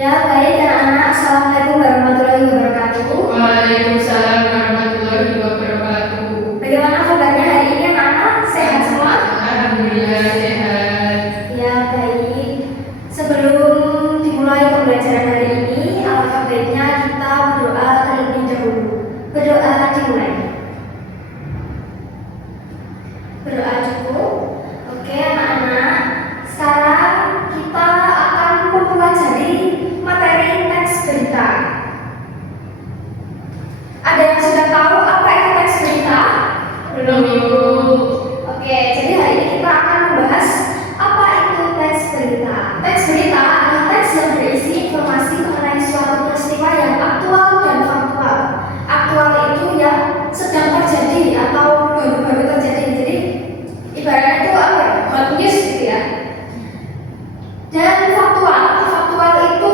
Ya, baik anak-anak. Assalamualaikum warahmatullahi wabarakatuh. Waalaikumsalam warahmatullahi wabarakatuh. Bagaimana kabarnya hari ini anak-anak? Sehat semua? Alhamdulillah sehat. Ya, baik. Sebelum dimulai pembelajaran hari ini, alangkah baiknya kita berdoa terlebih dahulu. Berdoa dimulai. Berdoa cukup. Oke anak-anak, sekarang kita akan mempelajari materi teks berita. Ada yang sudah tahu apa itu teks berita? Belum ibu. Oke, jadi hari ini kita akan membahas apa itu teks berita. Teks berita adalah teks yang berisi informasi mengenai suatu peristiwa yang aktual dan faktual. Aktual itu yang sedang terjadi atau baru-baru terjadi. Jadi ibaratnya itu apa ya? Hot news gitu ya. Dan faktual itu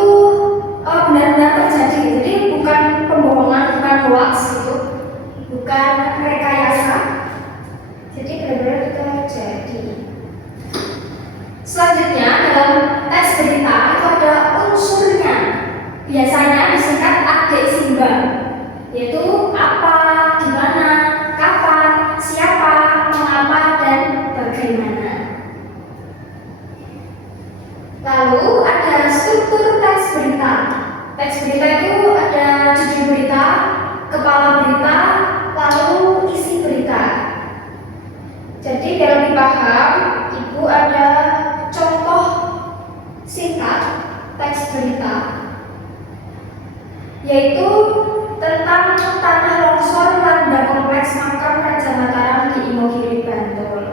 benar-benar terjadi. Jadi bukan pembohongan, bukan hoax gitu, bukan rekayasa. Jadi benar-benar terjadi. Selanjutnya dalam teks berita itu ada unsurnya. Biasanya disingkat AG Simba, yaitu apa, di mana, kapan, siapa, mengapa, dan bagaimana. Lalu ada struktur teks berita. Teks berita itu ada judul berita, kepala berita, lalu isi berita. Jadi biar lebih paham, Ibu ada contoh singkat teks berita, yaitu tentang tanah longsor melanda kompleks makam Raja Mataram di Imogiri, Bantul.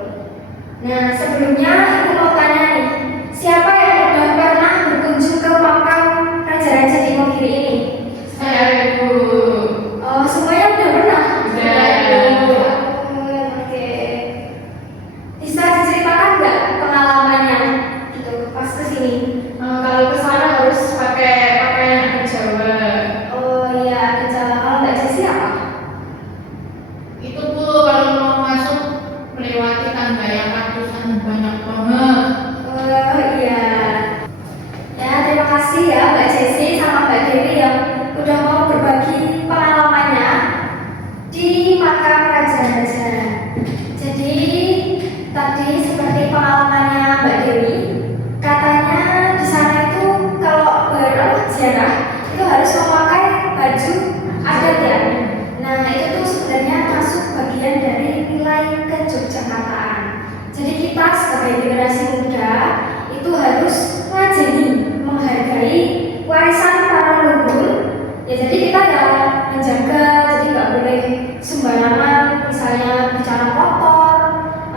Nah, sebelumnya Ibu mau tanya nih, siapa yang udah pernah berkunjung ke makam Raja-Raja di Imogiri ini? Saya ibu. Oh, semuanya udah pernah? Udah, Ibu. Oke. Bisa diceritakan nggak pengalamannya gitu pas kesini? Kalau ke sana harus pakai pakaian adat Jawa. Oh iya, ada jalan. Kalau Mbak Jessi apa? Itu bu kalau mau masuk melewati tangga yang ratusan banyak banget. Oh iya. Ya, terima kasih ya Mbak Jessi sama Mbak Dewi yang udah mau berbagi pengalamannya di makam Raja-Raja. Jadi tadi seperti pengalamannya Mbak Dewi, katanya di sana itu kalau berziarah itu harus memakai baju adat ya. Nah itu tuh sebenarnya masuk bagian dari nilai keJogjakartaan. Jadi kita sebagai generasi muda itu harus ngajeni, menghargai warisan para leluhur. Ya jadi kita ya menjaga, jadi nggak boleh sembarangan misalnya bicara kotor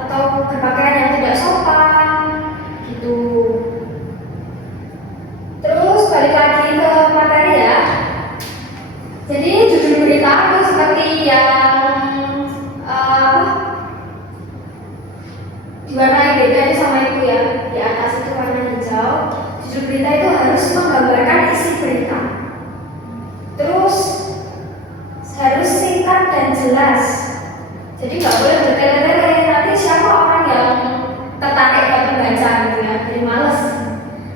atau berpakaian yang tidak sopan gitu. Terus balik lagi ke materi ya. Jadi judul berita itu seperti yang diwarnai beda itu sama itu ya. Di atas itu warna hijau. Judul berita itu harus menggambarkan isi berita. Terus harus singkat dan jelas. Jadi nggak boleh bertele-tele. Nanti siapa orang yang tertarik buat membaca gitu ya, jadi males.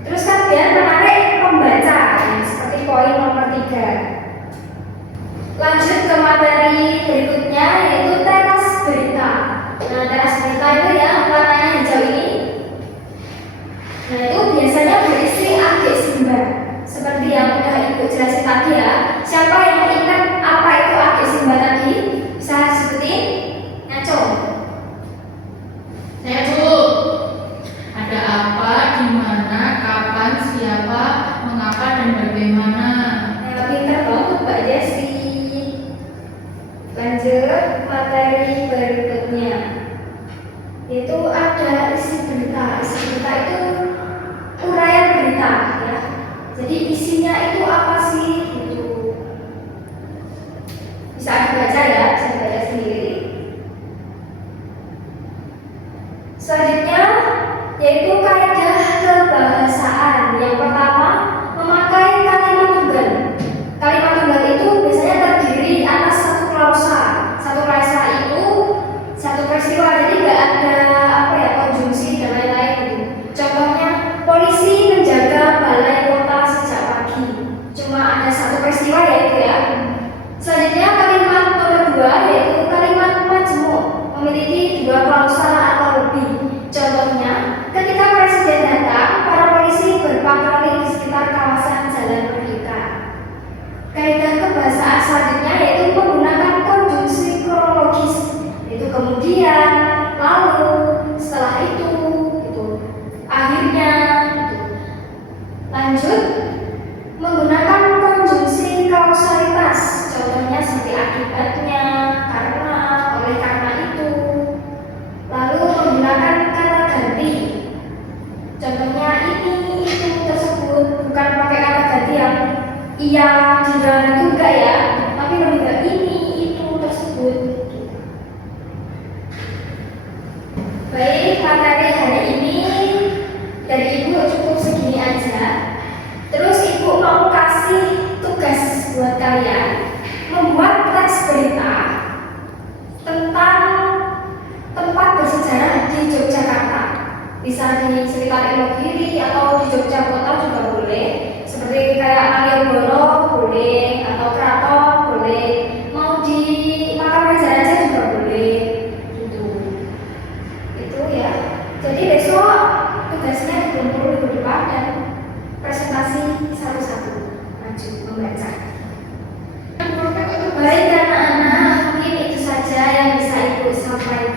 Terus kan biar menarik pembaca, ya, seperti poin nomor 3. Lanjut ke materi berikutnya yaitu teras berita. Nah teras berita itu yang warnanya hijau ini. Nah itu biasanya berisi AG Simba. Seperti yang udah Ibu jelasin tadi ya. Siapa yang ingat apa itu AG Simba tadi? Bisa sebutin? Ngaco. Saya bu. Ada apa, di mana, kapan, siapa, mengapa, dan bagaimana. Nah, pinter banget Mbak Jessi. Lanjut materi berikutnya, yaitu ada isi berita. Isi berita itu uraian berita ya. Jadi isinya itu apa sih? Gitu. Bisa dibaca ya, bisa dibaca sendiri. Selanjutnya yaitu kaidah kebahasaan. Yang pertama, memakai kalimat tunggal. Kalimat tunggal itu biasanya terdiri atas satu klausa. Satu klausa itu satu peristiwa Lanjut, menggunakan konjungsi kausalitas. Contohnya seperti akibatnya, karena, oleh karena itu. Lalu menggunakan kata ganti. Contohnya ini, itu, tersebut. Bukan pakai kata ganti yang iya, dia, itu enggak ya, tapi lebih ke ini, itu, tersebut. Baik, materi hari ini dari Ibu cukup segini aja. Terus Ibu mau kasih tugas buat kalian membuat teks berita tentang tempat bersejarah di Yogyakarta. Bisa di sekitar Imogiri atau di Jogja Kota juga boleh. Seperti kayak Malioboro boleh, atau Keraton boleh. Mau di Makam Raja aja juga boleh. Gitu. Itu ya. Jadi besok tugasnya dikumpul minggu depan dan presentasi satu-satu. Maju membaca. Baik anak-anak, mungkin itu saja yang bisa Ibu sampaikan.